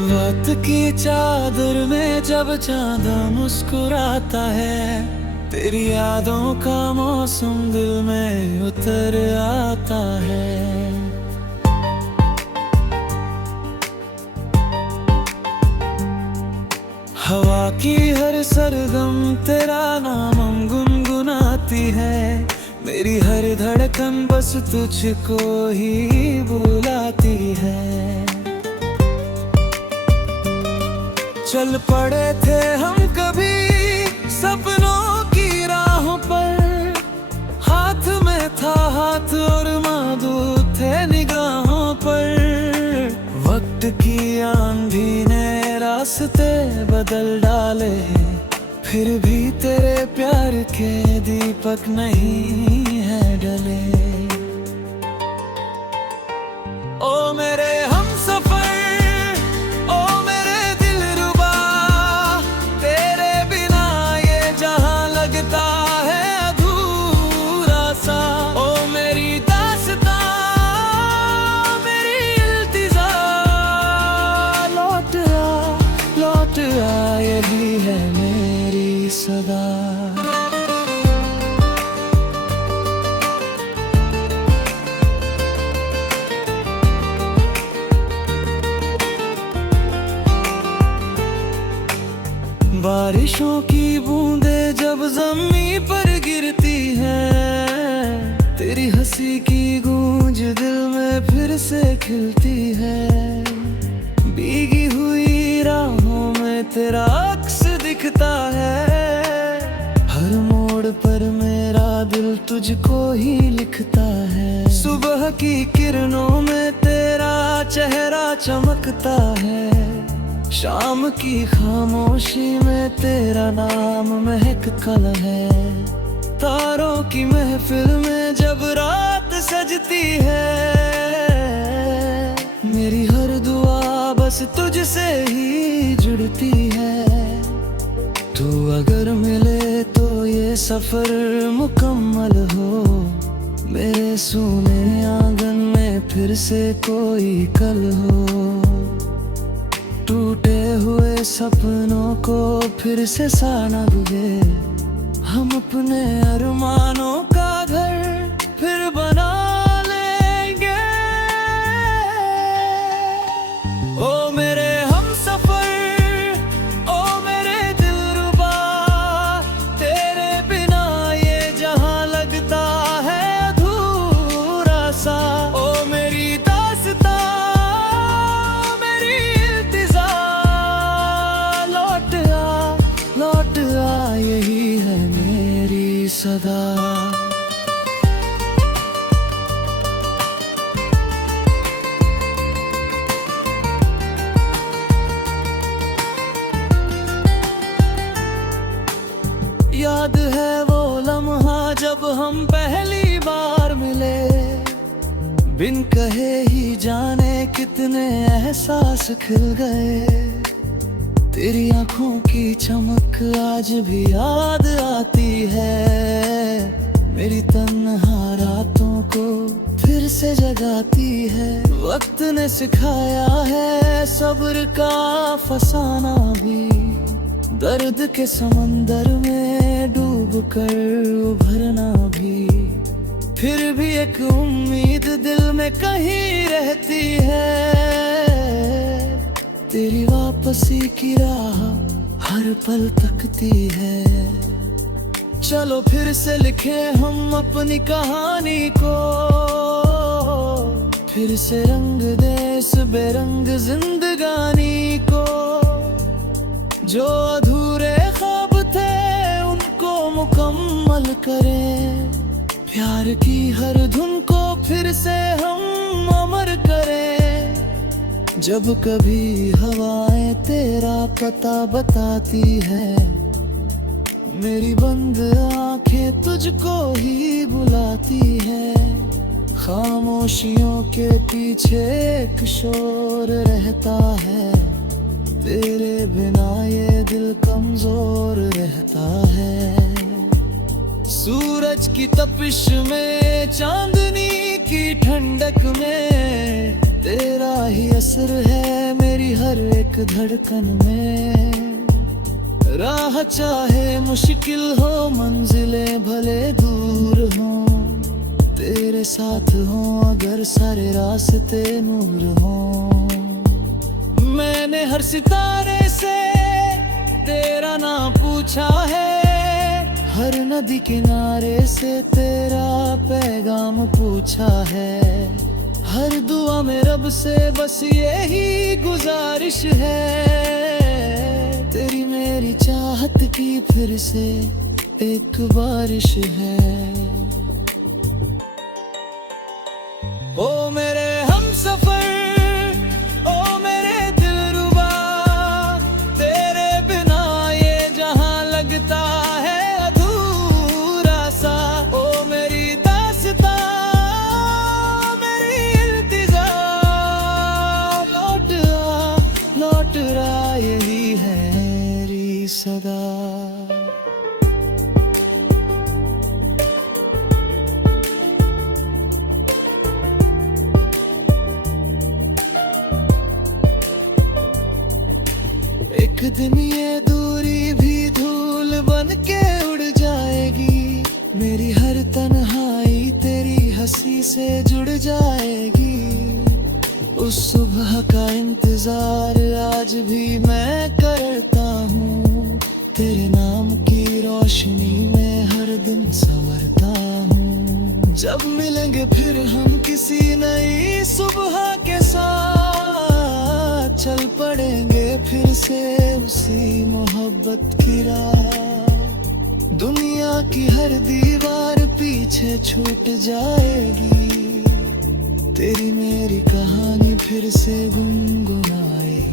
रात की चादर में जब चांद मुस्कुराता है, तेरी यादों का मौसम दिल में उतर आता है। हवा की हर सरगम तेरा नाम गुनगुनाती है, मेरी हर धड़कन बस तुझको ही बुलाती है। चल पड़े थे हम कभी सपनों की राहों पर, हाथ में था हाथ और मौजूद थे निगाहों पर। वक्त की आंधी ने रास्ते बदल डाले, फिर भी तेरे प्यार के दीपक नहीं है डले। ओ मेरे हमसफर, ओ मेरे दिलरुबा, तेरे बिना ये जहां लगता है अधूरा सा। ओ मेरी दास्तां, मेरी इल्तिजा, लौट आ यही है मेरी सदा। बारिशों की बूंदें जब ज़मीं पर गिरती हैं, तेरी हंसी की गूंज दिल में फिर से खिलती है। भीगी हुई राहों में तेरा अक्स दिखता है, हर मोड़ पर मेरा दिल तुझको ही लिखता है। सुबह की किरणों में तेरा चेहरा चमकता है, शाम की खामोशी में तेरा नाम महकता है। तारों की महफिल में जब रात सजती है, मेरी हर दुआ बस तुझसे ही जुड़ती है। तू अगर मिले तो ये सफर मुकम्मल हो, मेरे सूने आंगन में फिर से कोई कल हो। टूटे हुए सपनों को फिर से सानबे, हम अपने अरमानों का घर फिर बना लेंगे। ओ मेरे हमसफर, ओ मेरे दिलरुबा, तेरे बिना ये जहां लगता है अधूरा सा। ओ मेरी दास्तां, लौट आ यही है मेरी सदा। याद है वो लम्हा जब हम पहली बार मिले, बिन कहे ही जाने कितने एहसास खिल गए। तेरी आंखों की चमक आज भी याद आती है, मेरी तन्हा रातों को फिर से जगाती है। वक्त ने सिखाया है सब्र का फसाना भी, दर्द के समंदर में डूब कर उभरना भी। फिर भी एक उम्मीद दिल में कहीं रहती है, तेरी वापसी की राह हर पल तकती है। चलो फिर से लिखे हम अपनी कहानी को, फिर से रंग दे इस बेरंग जिंदगानी को। जो अधूरे ख्वाब थे उनको मुकम्मल करें, प्यार की हर धुन को फिर से हम अमर करें। जब कभी हवाएं तेरा पता बताती है, मेरी बंद आंखें तुझको ही बुलाती है। खामोशियों के पीछे एक शोर रहता है, तेरे बिना ये दिल कमजोर रहता है। सूरज की तपिश में, चांदनी की ठंडक में, तेरा ही असर है मेरी मेरी हर एक धड़कन में। राह चाहे मुश्किल हो, मंजिलें भले दूर हो, तेरे साथ हो अगर सारे रास्ते नूर हो। मैंने हर सितारे से तेरा नाम पूछा है, हर नदी किनारे से तेरा पैगाम पूछा है। हर दुआ में रब से बस यही गुजारिश है, तेरी मेरी चाहत की फिर से एक बारिश है। ओ मेरे हमसफर, ओ मेरे दिलरुबा, तेरे बिना ये जहां लगता है अधूरा सा। ओ मेरी दास्तां, मेरी इल्तिजा, लौट आ यही है मेरी सदा। एक दिन ये दूरी भी धूल बन के उड़ जाएगी, मेरी हर तन्हाई तेरी हंसी से जुड़ जाएगी। उस सुबह का इंतजार आज भी मैं करता हूँ, तेरे नाम की रोशनी में हर दिन संवरता हूँ। जब मिलेंगे फिर हम किसी नई सुबह के साथ, चल पड़ेंगे फिर से उसी मोहब्बत की राह। दुनिया की हर दीवार पीछे छूट जाएगी, तेरी मेरी कहानी फिर से गुनगुनाएगी।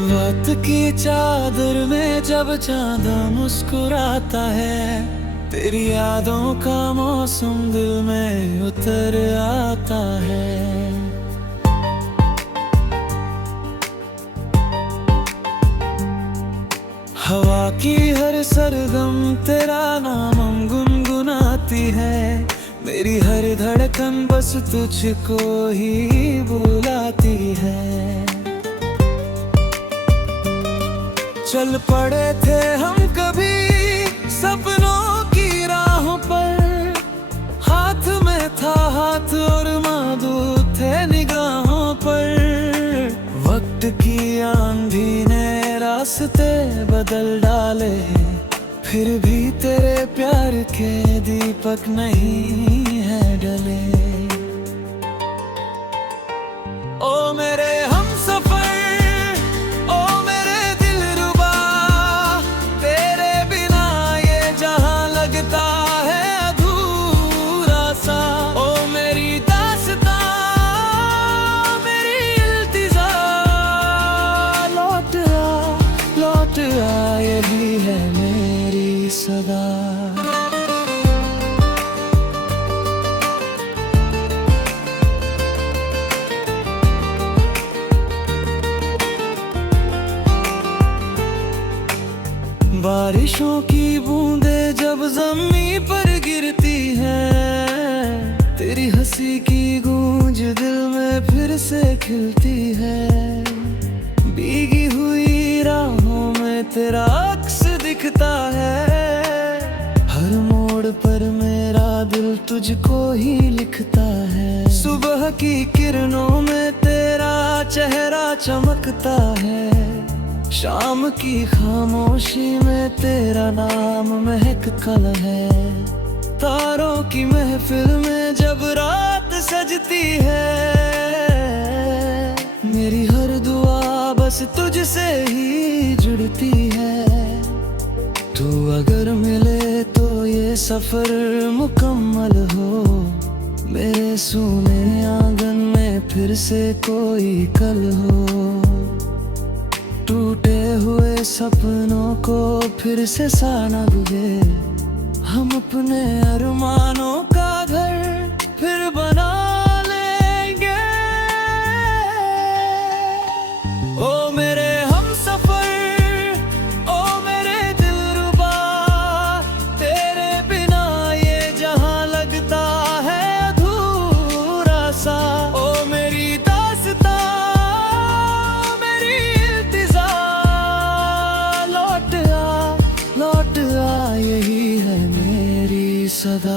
रात की चादर में जब चांद मुस्कुराता है, तेरी यादों का मौसम दिल में उतर आता है। हवा की हर सरगम तेरा नाम गुनगुनाती है, मेरी हर धड़कन बस तुझको ही बुलाती है। चल पड़े थे हम कभी सपनों की राहों पर, हाथ में था हाथ और मौजूद थे निगाहों पर। वक्त की आंधी ने रास्ते बदल डाले, फिर भी तेरे प्यार के दीपक नहीं है डले। ओ मेरे हमसफर, यही है मेरी सदा। बारिशों की बूंदें जब ज़मीं पर गिरती हैं, तेरी हंसी की गूंज दिल में फिर से खिलती है। भीगी हुई राहों में तेरा अक्स दिखता है, हर मोड़ पर मेरा दिल तुझको ही लिखता है। सुबह की किरणों में तेरा चेहरा चमकता है, शाम की खामोशी में तेरा नाम महकता है। तारों की महफिल में जब रात सजती है, मेरी हर दुआ बस तुझसे ही जुड़ती है। तू अगर मिले तो ये सफर मुकम्मल हो, मेरे सूने आंगन में फिर से कोई कल हो। टूटे हुए सपनों को फिर से सानगे, हम अपने अरमानों का घर फिर बना लेंगे। ओ मेरे हमसफर, ओ मेरे दिलरुबा, तेरे बिना ये जहां लगता है अधूरा सा। ओ मेरी दास्तां, मेरी इल्तिजा, लौट आ, यही है मेरी सदा।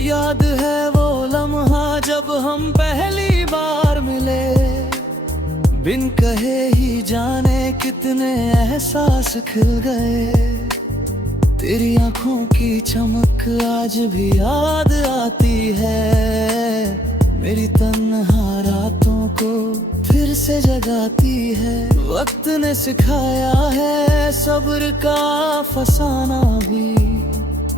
याद है वो लम्हा जब हम पहली बार मिले, बिन कहे ही जाने कितने एहसास खिल गए। तेरी आंखों की चमक आज भी याद आती है, मेरी तन्हा रातों को फिर से जगाती है। वक्त ने सिखाया है सब्र का फसाना भी,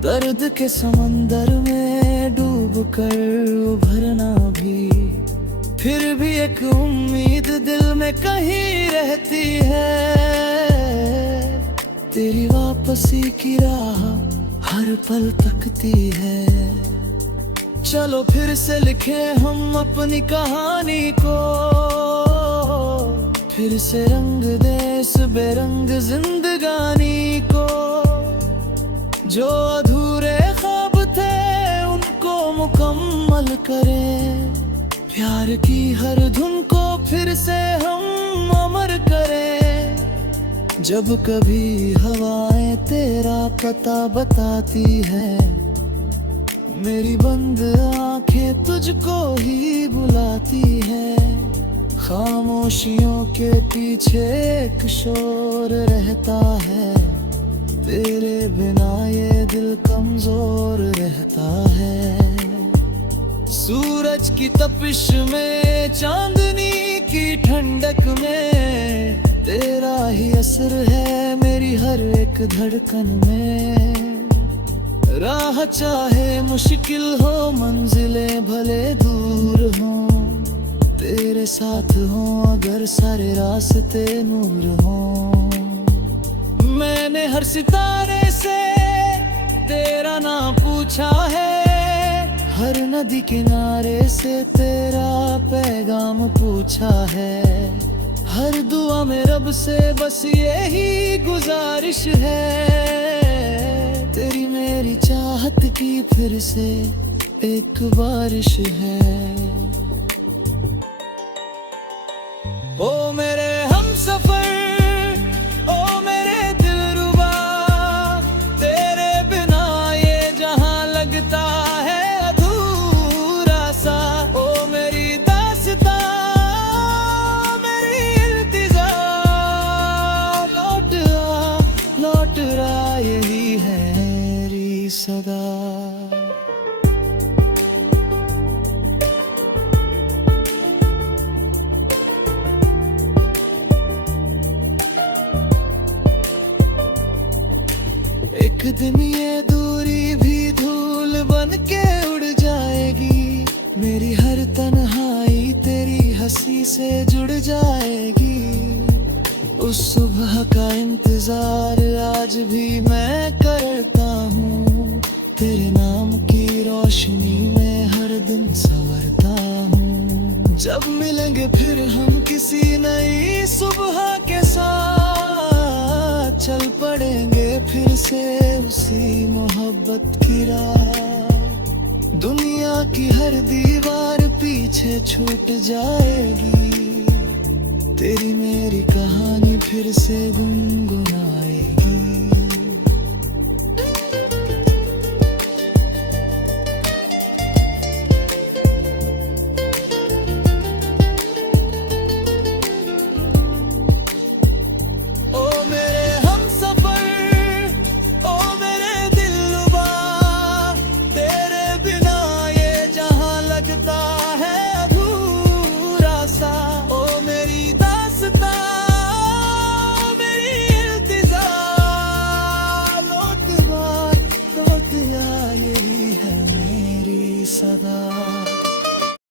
दर्द के समंदर में डूब कर उभरना भी। फिर भी एक उम्मीद दिल में कहीं रहती है, तेरी वापसी की राह हर पल तकती है। चलो फिर से लिखे हम अपनी कहानी को, फिर से रंग दे इस बेरंग जिंदगानी को। जो अधूरे ख्वाब थे उनको मुकम्मल करें, प्यार की हर धुन को फिर से हम अमर करें। जब कभी हवाएं तेरा पता बताती है, मेरी बंद आंखें तुझको ही बुलाती है। खामोशियों के पीछे एक शोर रहता है, तेरे बिना ये दिल कमजोर रहता है। सूरज की तपिश में, चांदनी की ठंडक में, तेरा ही असर है मेरी हर एक धड़कन में। राह चाहे मुश्किल हो, मंजिलें भले दूर हो, तेरे साथ हो अगर सारे रास्ते नूर हो। मैंने हर सितारे से तेरा नाम पूछा है, हर नदी किनारे से तेरा पैगाम पूछा है। हर दुआ में रब से बस यही गुजारिश है, तेरी मेरी चाहत की फिर से एक बारिश है। ओ मेरे हमसफर, ओ मेरे दिलरुबा, तेरे बिना ये जहां लगता है अधूरा सा। ओ मेरी दास्तां, मेरी इल्तिजा, लौट आ, यही है मेरी सदा। एक दिन ये दूरी भी धूल बन के उड़ जाएगी, मेरी हर तन्हाई तेरी हंसी से जुड़ जाएगी। उस सुबह का इंतजार आज भी मैं करता हूँ, तेरे नाम की रोशनी में हर दिन संवरता हूँ। जब मिलेंगे फिर हम किसी नई सुबह के साथ, चल पड़ेंगे फिर से उसी मोहब्बत की राह। दुनिया की हर दीवार पीछे छूट जाएगी, तेरी मेरी कहानी फिर से गुनगुनाएगी।